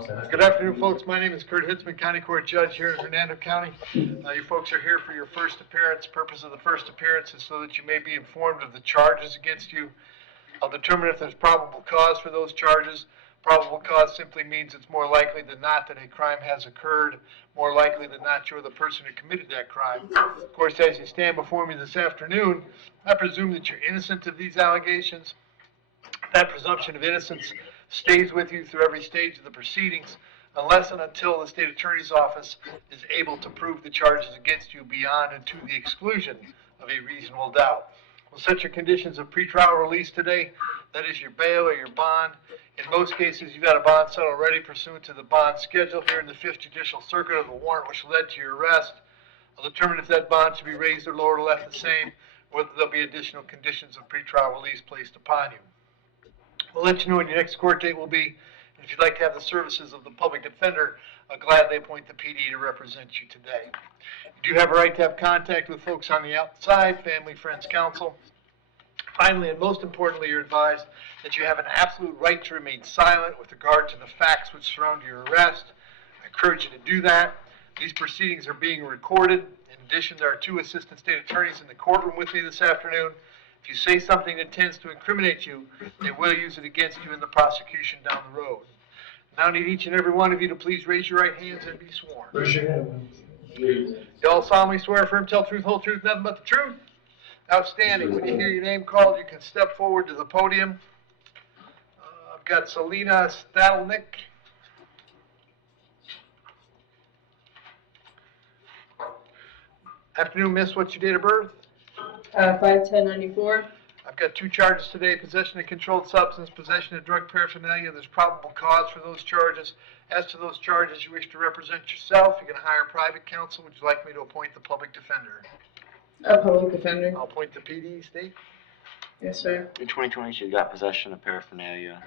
Good afternoon, folks. My name is Hitzemann, County Court Judge here in Hernando County. You folks are here for your first appearance. Purpose of the first appearance is so that you may be informed of the charges against you. I'll determine if there's probable cause for those charges. Probable cause simply means it's more likely than not that a crime has occurred, more likely than not you're the person who committed that crime. Of course, as you stand before me this afternoon, I presume that you're innocent of these allegations. That presumption of innocence stays with you through every stage of the proceedings unless and until the state attorney's office is able to prove the charges against you beyond and to the exclusion of a reasonable doubt. We'll set your conditions of pretrial release today. That is your bail or your bond. In most cases, you've got a bond set already pursuant to the bond schedule here in the 5th Judicial Circuit of the warrant which led to your arrest. I'll determine if that bond should be raised or lowered or left the same, or whether there'll be additional conditions of pretrial release placed upon you. We'll let you know when your next court date will be. If you'd like to have the services of the public defender, I'll gladly appoint the PD to represent you today. You do have a right to have contact with folks on the outside, family, friends, counsel. Finally, and most importantly, you're advised that you have an absolute right to remain silent with regard to the facts which surround your arrest. I encourage you to do that. These proceedings are being recorded. In addition, there are 2 assistant state attorneys in the courtroom with me this afternoon. If you say something that tends to incriminate you, they will use it against you in the prosecution down the road. Now I need each and every one of you to please raise your right hands and be sworn. Raise your hand. You all solemnly swear, affirm, tell truth, whole truth, nothing but the truth. Outstanding. When you hear your name called, you can step forward to the podium. I've got Selena Stadelnick. Afternoon, miss. What's your date of birth? 5/10/94. I've got 2 charges today: possession of controlled substance, possession of drug paraphernalia. There's probable cause for those charges. As to those charges, you wish to represent yourself. You're going to hire private counsel. Would you like me to appoint the public defender? A public defender. I'll appoint the PD, state. Yes, sir. In 2020, you got possession of paraphernalia.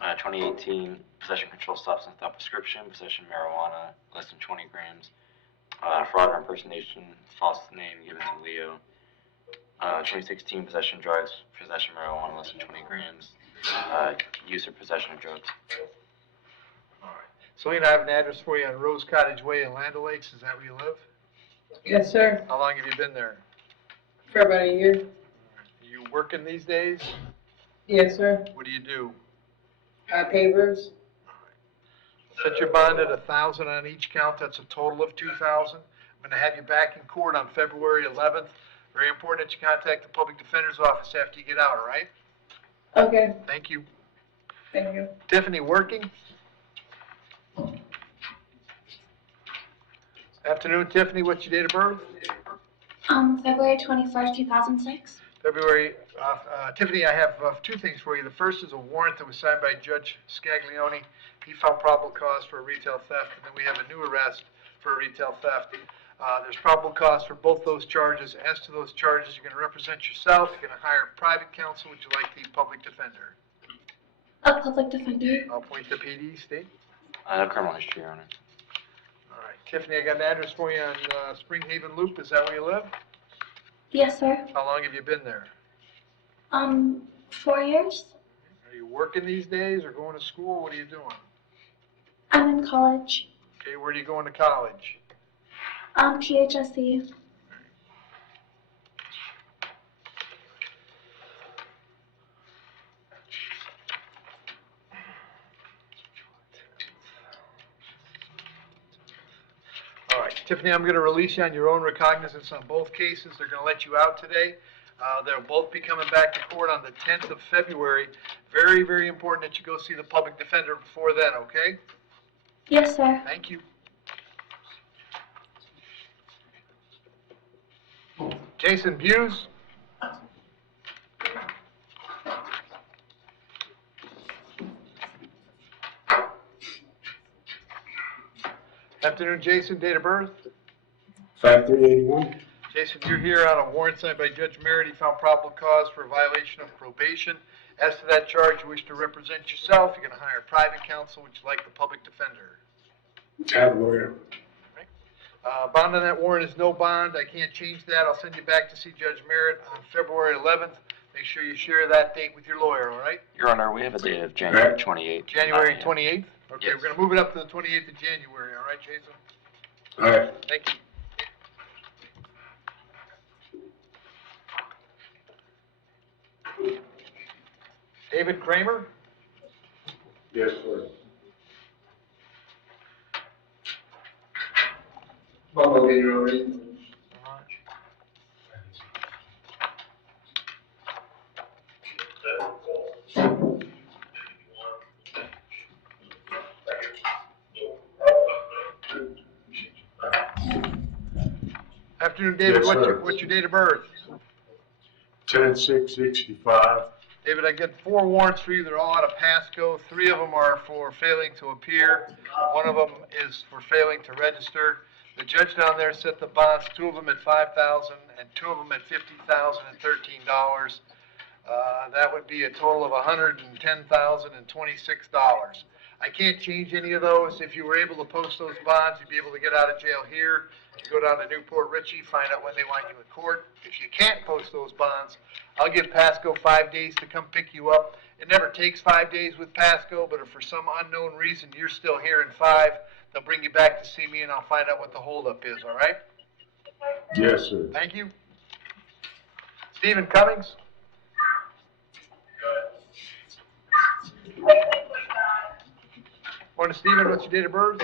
2018, possession of controlled substance without prescription, possession of marijuana less than 20 grams, fraud or impersonation, false name given to Leo. 2016, possession of drugs, possession of marijuana less than 20 grams, use or possession of drugs. All right. Selena, I have an address for you on Rose Cottage Way in Land O'Lakes. Is that where you live? Yes, sir. How long have you been there? For about a year. Are you working these days? Yes, sir. What do you do? Papers. Set your bond at $1,000 on each count. That's a total of $2,000. I'm going to have you back in court on February 11th. Very important that you contact the public defender's office after you get out, all right? Okay. Thank you. Thank you. Tiffany, working? Afternoon, Tiffany. What's your date of birth? February 21st, 2006. Tiffany, I have 2 things for you. The first is a warrant that was signed by Judge Scaglione. He found probable cause for a retail theft, and then we have a new arrest for a retail theft. There's probable cause for both those charges. As to those charges, you're going to represent yourself. You're going to hire private counsel. Would you like the public defender? A public defender. I'll appoint the PD, state. No criminal history, Your Honor. All right. Tiffany, I got an address for you on Spring Haven Loop. Is that where you live? Yes, sir. How long have you been there? 4 years. Are you working these days or going to school? What are you doing? I'm in college. Okay, where are you going to college? PHSC. All right, Tiffany, I'm going to release you on your own recognizance on both cases. They're going to let you out today. They'll both be coming back to court on the 10th of February. Very, very important that you go see the public defender before then, okay? Yes, sir. Thank you. Jason Buse. Afternoon, Jason. Date of birth? 5/3/81. Jason, you're here on a warrant signed by Judge Merritt. He found probable cause for a violation of probation. As to that charge, you wish to represent yourself. You're going to hire private counsel. Would you like the public defender? I have a lawyer. Bond on that warrant is no bond. I can't change that. I'll send you back to see Judge Merritt on February 11th. Make sure you share that date with your lawyer, all right? Your Honor, we have a date of January 28th. January 28th? Okay, Yes. we're gonna move it up to the 28th of January, all right, Jason? All right. Thank you. David Kramer? Yes, sir. Bubba, get your reason. Afternoon, David, Yes, sir. what's your date of birth? 10/6/65. David, I get 4 warrants for you. They're all out of Pasco. 3 of them are for failing to appear. 1 of them is for failing to register. The judge down there set the bonds, 2 of them at $5,000 and 2 of them at $50,013. That would be a total of $110,026. I can't change any of those. If you were able to post those bonds, you'd be able to get out of jail here. You go down to Newport Richie, find out when they want you in court. If you can't post those bonds, I'll give Pasco 5 days to come pick you up. It never takes 5 days with Pasco, but if for some unknown reason you're still here in 5, they'll bring you back to see me and I'll find out what the holdup is, all right? Yes, sir. Thank you. Stephen Cummings? Morning, Stephen. What's your date of birth?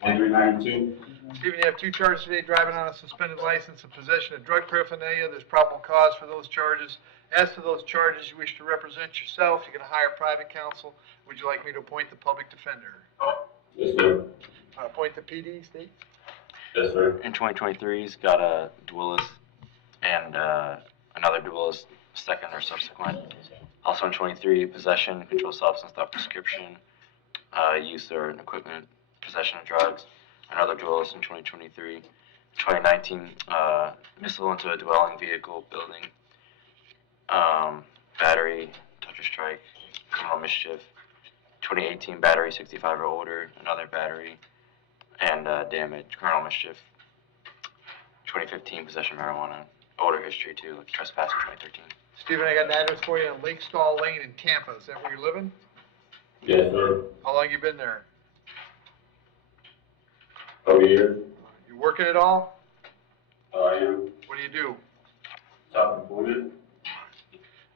192. Stephen, you have 2 charges today, driving on a suspended license and possession of drug paraphernalia. There's probable cause for those charges. As to those charges, you wish to represent yourself. You're going to hire private counsel. Would you like me to appoint the public defender? Yes, sir. Appoint the PD, Steve? Yes, sir. In 2023, he's got a duelist and another duelist, second or subsequent. Also in 23, possession, controlled substance without prescription, use or equipment, possession of drugs, another duelist in 2023. 2019, missile into a dwelling vehicle building, battery, touch or strike, criminal mischief. 2018, battery 65 or older, another battery, and damage, criminal mischief. 2015, possession of marijuana, older history too, like trespass in 2013. Stephen, I got an address for you on Lake Stall Lane in Tampa. Is that where you're living? Yes, sir. How long you been there? Over here. You working at all? I am. What do you do? Top employment.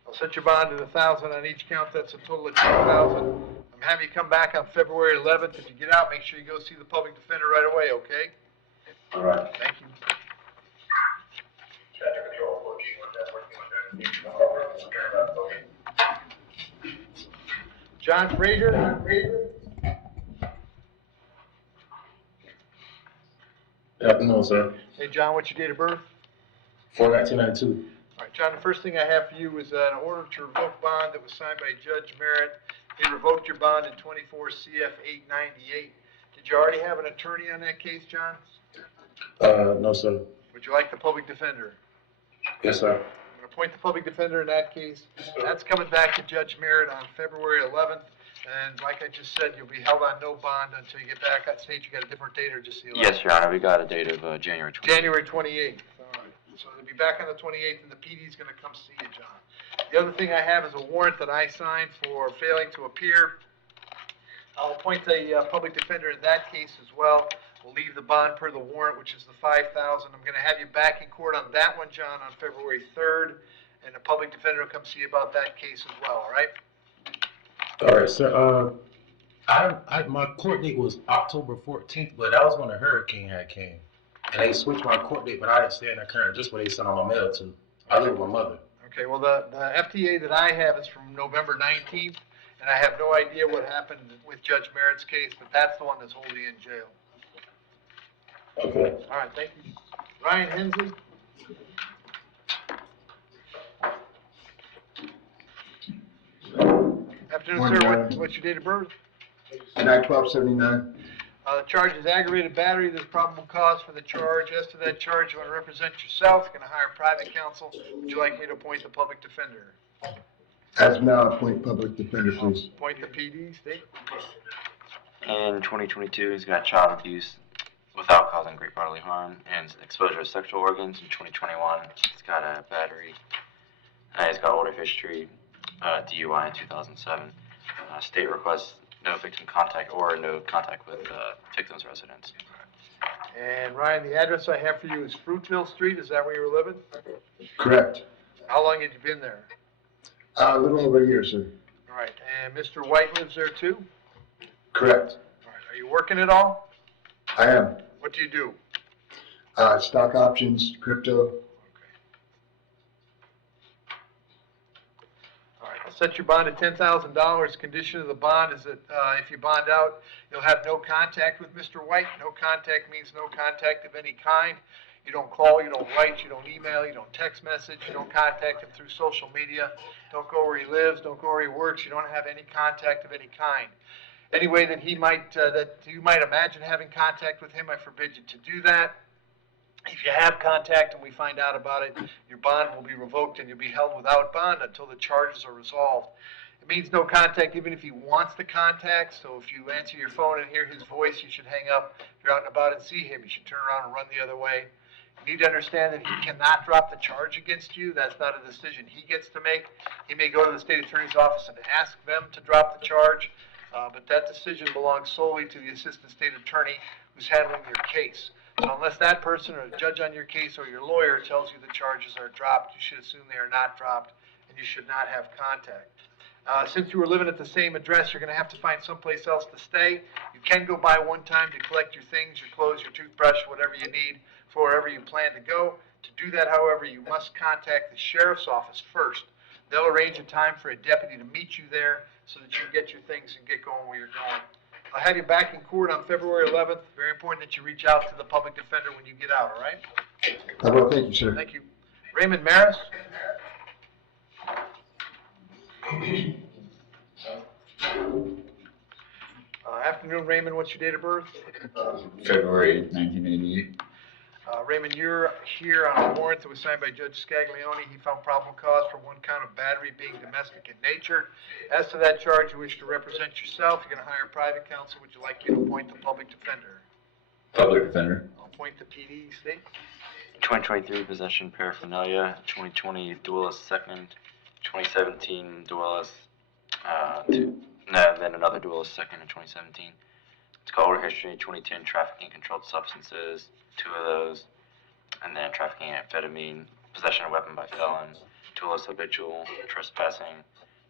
I'll set your bond at 1,000 on each count. That's a total of 2,000. I'm having you come back on February 11th. If you get out, make sure you go see the public defender right away, okay? All right. Thank you. John Frazier? Good afternoon, sir. Hey, John, what's your date of birth? 4/1992. All right, John, the first thing I have for you is an order to revoke bond that was signed by Judge Merritt. He revoked your bond in 24 CF 898. Did you already have an attorney on that case, John? No, sir. Would you like the public defender? Yes, sir. I'm going to appoint the public defender in that case. That's coming back to Judge Merritt on February 11th. And like I just said, you'll be held on no bond until you get back on stage. You got a different date or just the 11th? Yes, Your Honor, we got a date of January 28th. January 28th. All right. So they'll be back on the 28th, and the PD's going to come see you, John. The other thing I have is a warrant that I signed for failing to appear. I'll appoint a public defender in that case as well. We'll leave the bond per the warrant, which is the $5,000. I'm going to have you back in court on that one, John, on February 3rd, and the public defender will come see you about that case as well, all right? All right, sir. My court date was October 14th, but that was when the hurricane had came. And they switched my court date, but I didn't stay in the current, just what they sent on my mail to. I live with my mother. Okay, well, the FTA that I have is from November 19th, and I have no idea what happened with Judge Merritt's case, but that's the one that's holding you in jail. Okay. All right, thank you. Ryan Hensley? Afternoon, Morning, sir. Ryan. What's your date of birth? 9/12/79. The charge is aggravated battery. There's probable cause for the charge. As to that charge, you want to represent yourself. You're going to hire private counsel. Would you like me to appoint the public defender? As now, appoint public defender, please. Appoint the PD, State? In 2022, he's got child abuse without causing great bodily harm and exposure to sexual organs. In 2021, he's got a battery. He's got older history, DUI in 2007. State requests no victim contact or no contact with victim's residence. And Ryan, the address I have for you is Fruitville Street, is that where you were living? Correct. How long had you been there? A little over a year, sir. All right, and Mr. White lives there too? Correct. All right, are you working at all? I am. What do you do? Stock options, crypto. All right, I'll set your bond at $10,000. Condition of the bond is that if you bond out, you'll have no contact with Mr. White. No contact means no contact of any kind. You don't call, you don't write, you don't email, you don't text message, you don't contact him through social media, don't go where he lives, don't go where he works, you don't have any contact of any kind. Any way that he might, that you might imagine having contact with him, I forbid you to do that. If you have contact and we find out about it, your bond will be revoked and you'll be held without bond until the charges are resolved. It means no contact even if he wants the contact, so if you answer your phone and hear his voice, you should hang up. If you're out and about and see him, you should turn around and run the other way. You need to understand that he cannot drop the charge against you. That's not a decision he gets to make. He may go to the state attorney's office and ask them to drop the charge, but that decision belongs solely to the assistant state attorney who's handling your case. So unless that person or a judge on your case or your lawyer tells you the charges are dropped, you should assume they are not dropped and you should not have contact. Since you were living at the same address, you're going to have to find someplace else to stay. You can go by one time to collect your things, your clothes, your toothbrush, whatever you need for wherever you plan to go. To do that, however, you must contact the sheriff's office first. They'll arrange a time for a deputy to meet you there so that you can get your things and get going where you're going. I'll have you back in court on February 11th. Very important that you reach out to the public defender when you get out, all right? I will. Thank you, sir. Thank you. Raymond Maris? Afternoon, Raymond. What's your date of birth? February 1988. Raymond, you're here on a warrant that was signed by Judge Scaglione. He found probable cause for one count of battery being domestic in nature. As to that charge, you wish to represent yourself. You're going to hire private counsel. Would you like you to appoint the public defender? Public defender. I'll appoint the PD, state. 2023 possession paraphernalia, 2020 duelist second, 2017 duelist, then another duelist second in 2017. It's called order history, 2010 trafficking controlled substances, 2 of those, and then trafficking amphetamine, possession of weapon by felon, duelist habitual, trespassing,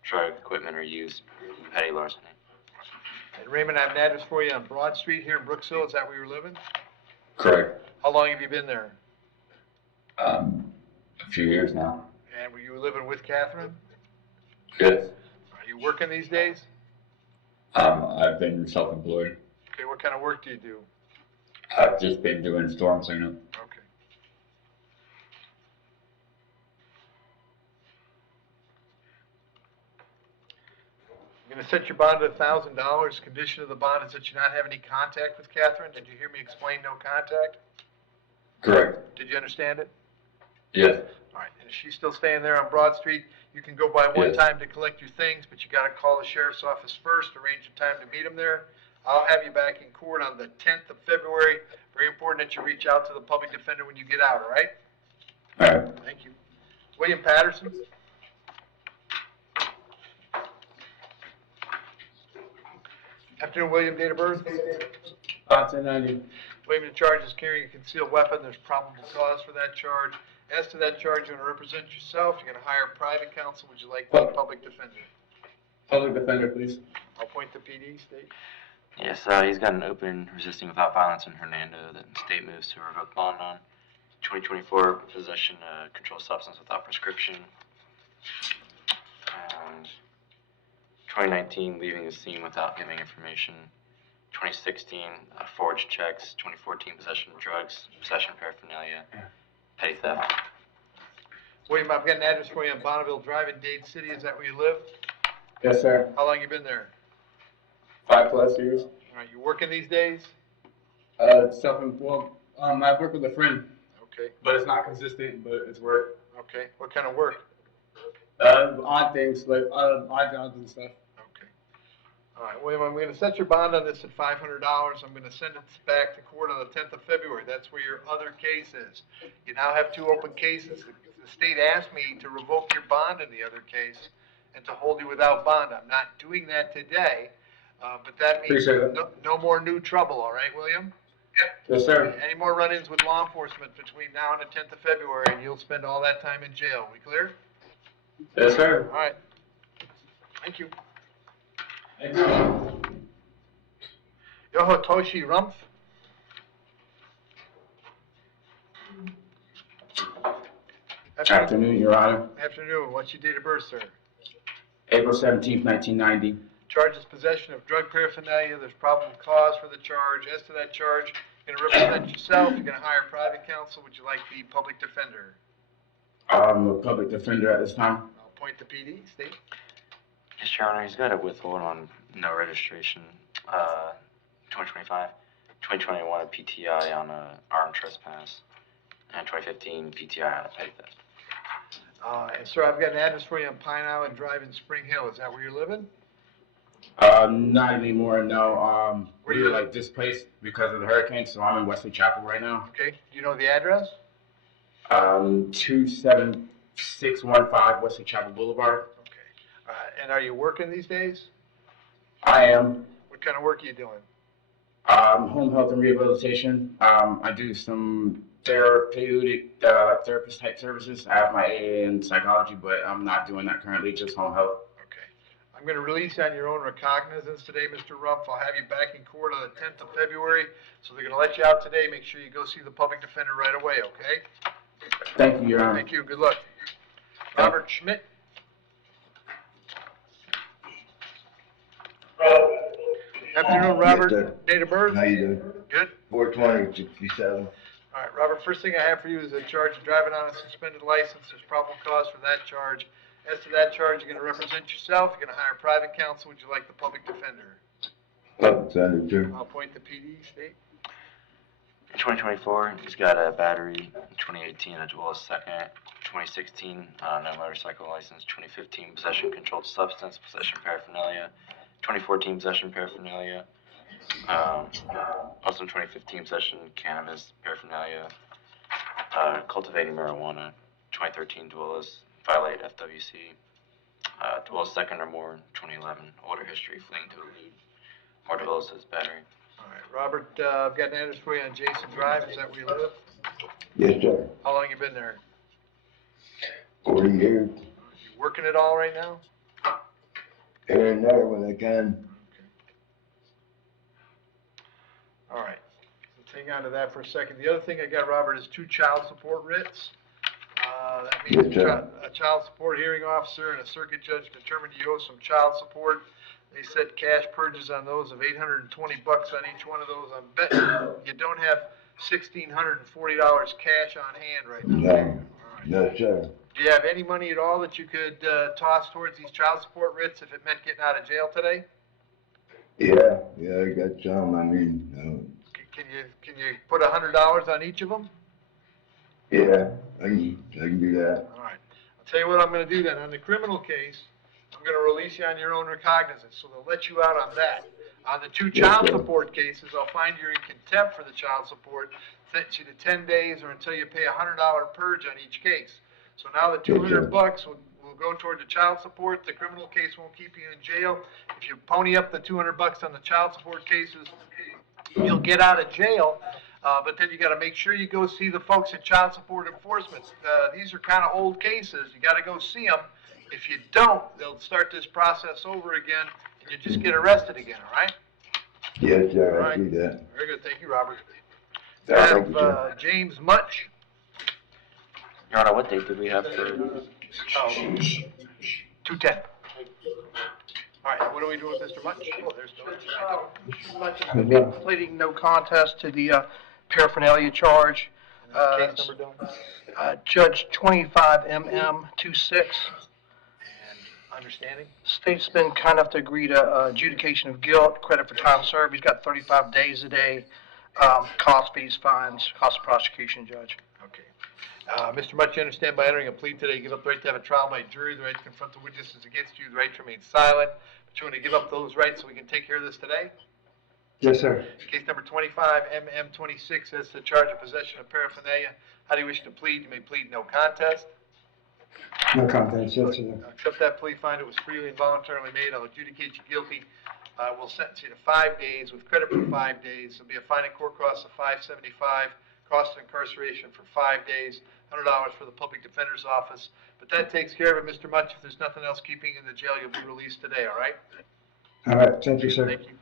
drug, equipment or use, petty larceny. And Raymond, I have an address for you on Broad Street here in Brooksville. Is that where you're living? Correct. How long have you been there? A few years now. And were you living with Catherine? Yes. Are you working these days? I've been self-employed. Okay, what kind of work do you do? I've just been doing storm cleanup. Okay. I'm going to set your bond at $1,000. Condition of the bond is that you not have any contact with Catherine. Did you hear me explain no contact? Correct. Did you understand it? Yes. All right. And if she's still staying there on Broad Street, you can go by one Yes. time to collect your things, but you got to call the sheriff's office first, arrange a time to meet him there. I'll have you back in court on the 10th of February. Very important that you reach out to the public defender when you get out, all right? All right. Thank you. William Patterson? Afternoon, William. Date of birth? 1090. William, the charge is carrying a concealed weapon. There's probable cause for that charge. As to that charge, you're going to represent yourself. You're going to hire private counsel. Would you like the public defender? Public defender, please. I'll appoint the PD, state. Yes, he's got an open resisting without violence in Hernando that the state moves to revoke bond on. 2024 possession controlled substance without prescription. And 2019 leaving the scene without giving information. 2016 forged checks. 2014 possession of drugs, possession of paraphernalia, petty theft. William, I've got an address for you on Bonneville Drive in Dade City. Is that where you live? Yes, sir. How long you been there? 5+ years. All right, you working these days? Self-employed. I work with a friend, Okay, but it's not consistent, but it's work. okay. What kind of work? Odd things, like odd jobs and stuff. Okay. All right, William, I'm going to set your bond on this at $500. I'm going to send it back to court on the 10th of February. That's where your other case is. You now have 2 open cases. The state asked me to revoke your bond in the other case and to hold you without bond. I'm not doing that today, But that means Appreciate it. no more new trouble, all right, William? Yes, sir. Any more run-ins with law enforcement between now and the 10th of February, and you'll spend all that time in jail. We clear? Yes, sir. All right. Thank you. Yohotoshi Rumpf. Afternoon, Your Honor. Afternoon. What's your date of birth, sir? April 17th, 1990. Charges possession of drug paraphernalia. There's probable cause for the charge. As to that charge, you're going to represent yourself. You're going to hire private counsel. Would you like the public defender? I'm a public defender at this time. I'll point the PD. State. Yes, Your Honor, he's got a withhold on no registration, 2025, 2021 a PTI on a armed trespass, and 2015 PTI on a petty theft. And sir, I've got an address for you on Pine Island Drive in Spring Hill. Is that where you're living? Not anymore, no. Where We you were live? like displaced because of the hurricane, so I'm in Wesley Chapel right now. Okay. Do you know the address? 27615 Wesley Chapel Boulevard. Okay. And are you working these days? I am. What kind of work are you doing? Home health and rehabilitation. I do some therapeutic, therapist type services. I have my AA in psychology, but I'm not doing that currently, just home health. Okay. I'm going to release you on your own recognizance today, Mr. Rumpf. I'll have you back in court on the 10th of February. So they're going to let you out today. Make sure you go see the public defender right away, okay? Thank you, Your Honor. Thank you. Good luck. Robert Schmidt. Afternoon, Robert. Yes, sir. Date of birth? How you doing? Good. 4/20/67. All right, Robert, first thing I have for you is a charge of driving on a suspended license. There's probable cause for that charge. As to that charge, you're going to represent yourself. You're going to hire private counsel. Would you like the public defender? Public defender, sir. I'll appoint the PD. State. In 2024, he's got a battery. In 2018, a dual second. 2016, no motorcycle license. 2015, possession controlled substance, possession paraphernalia. 2014, possession paraphernalia. Also in 2015, possession cannabis paraphernalia. Cultivating marijuana. 2013, duelist. Violate FWC. Duelist second or more. 2011, older history, fleeing to elude. More duelist as battery. All right, Robert, I've got an address for you on Jason Drive. Is that where you live? Yes, sir. How long you been there? 40 years. You working it all right now? Here and there when I can. All right. Let's hang on to that for a second. The other thing I got, Robert, is 2 child support writs. That means Yes, sir. a child support hearing officer and a circuit judge determined you owe some child support. They set cash purges on those of $820 on each one of those. I bet you don't have $1,640 cash on hand right now. No. No, sir. Do you have any money at all that you could toss towards these child support writs if it meant getting out of jail today? Yeah, I got some. I mean, Can you put $100 on each of them? yeah, I can do that. All right. I'll tell you what I'm going to do then. On the criminal case, I'm going to release you on your own recognizance, so they'll let you out on that. On the 2 child support cases, I'll find you're in contempt for the child support, sentence you to 10 days or until you pay a $100 purge on each case. So now the $200 will go toward the child support. The criminal case won't keep you in jail. If you pony up the $200 on the child support cases, you'll get out of jail. But then you got to make sure you go see the folks at Child Support Enforcement. These are kind of old cases. You got to go see them. If you don't, they'll start this process over again, and you just get arrested again. All right? Yes, sir. All I right. see that. Very good. Thank you, Robert. I Thank you, have James Much. Your Honor, what date did we have for? 210. All right, what do we do with Mr. Much? Oh, there's no. Much is going to be pleading no contest to the paraphernalia charge. Case number, Don? Judge 25MM26. And understanding? State's been kind enough to agree to adjudication of guilt, credit for time served. He's got 35 days a day, cost fees, fines, cost of prosecution, Judge. Okay. Mr. Much, you understand by entering a plea today, you give up the right to have a trial by jury, the right to confront the witnesses against you, the right to remain silent. But you want to give up those rights so we can take care of this today? Yes, sir. Case number 25MM26 says the charge of possession of paraphernalia. How do you wish to plead? You may plead no contest. No contest, yes, sir. Accept that plea, find it was freely and voluntarily made. I'll adjudicate you guilty. We'll sentence you to 5 days with credit for 5 days. There'll be a fine and court cost of $575, cost of incarceration for 5 days, $100 for the public defender's office. But that takes care of it, Mr. Mutch. If there's nothing else keeping you in the jail, you'll be released today, all right? All right, thank you, sir. Thank you.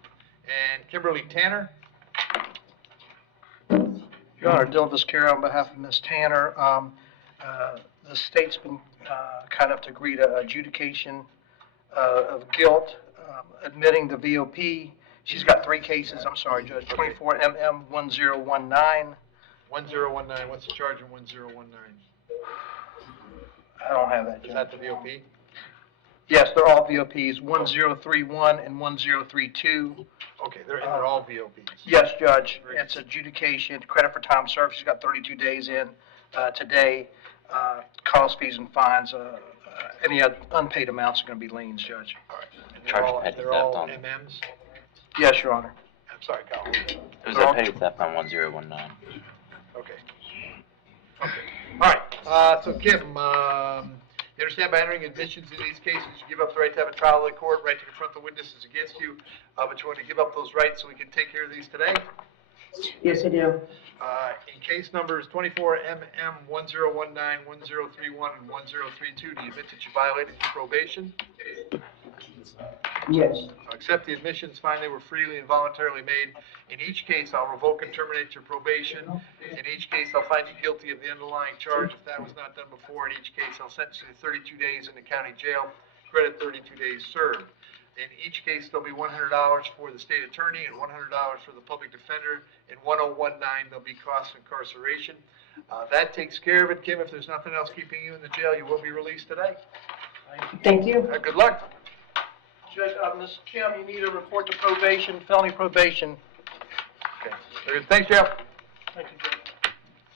And Kimberly Tanner? Your Honor, Dilvis Carey on behalf of Ms. Tanner. The state's been kind enough to agree to adjudication of guilt, admitting the VOP. She's got 3 cases, I'm sorry, Judge, 24 MM 1019. 1019, what's the charge in 1019? I don't have that, Is Judge. that the VOP? Yes, they're all VOPs, 1031 and 1032. Okay, they're all VOPs. Yes, Judge, it's adjudication, credit for time served. She's got 32 days in today. Cost, fees, and fines, any unpaid amounts are going to be liens, Judge. All right. And Charge of petty they're all theft on- MMs? Yes, Your Honor. I'm sorry, Kyle. It was a petty theft on 1019. Okay. Okay. All right. So Kim, you understand by entering admissions in these cases, you give up the right to have a trial in court, right to confront the witnesses against you, but you want to give up those rights so we can take care of these today? Yes, I do. In case numbers 24 MM 1019, 1031, and 1032, do you admit that you violated your probation? Yes. Accept the admissions, find they were freely and voluntarily made. In each case, I'll revoke and terminate your probation. In each case, I'll find you guilty of the underlying charge if that was not done before. In each case, I'll sentence you to 32 days in the county jail, credit 32 days served. In each case, there'll be $100 for the state attorney and $100 for the public defender. In 1019, there'll be cost of incarceration. That takes care of it, Kim. If there's nothing else keeping you in the jail, you will be released today. Thank you. Good luck. Judge, Ms. Kim, you need a report to probation, felony probation. Okay. Very good. Thanks, Jeff.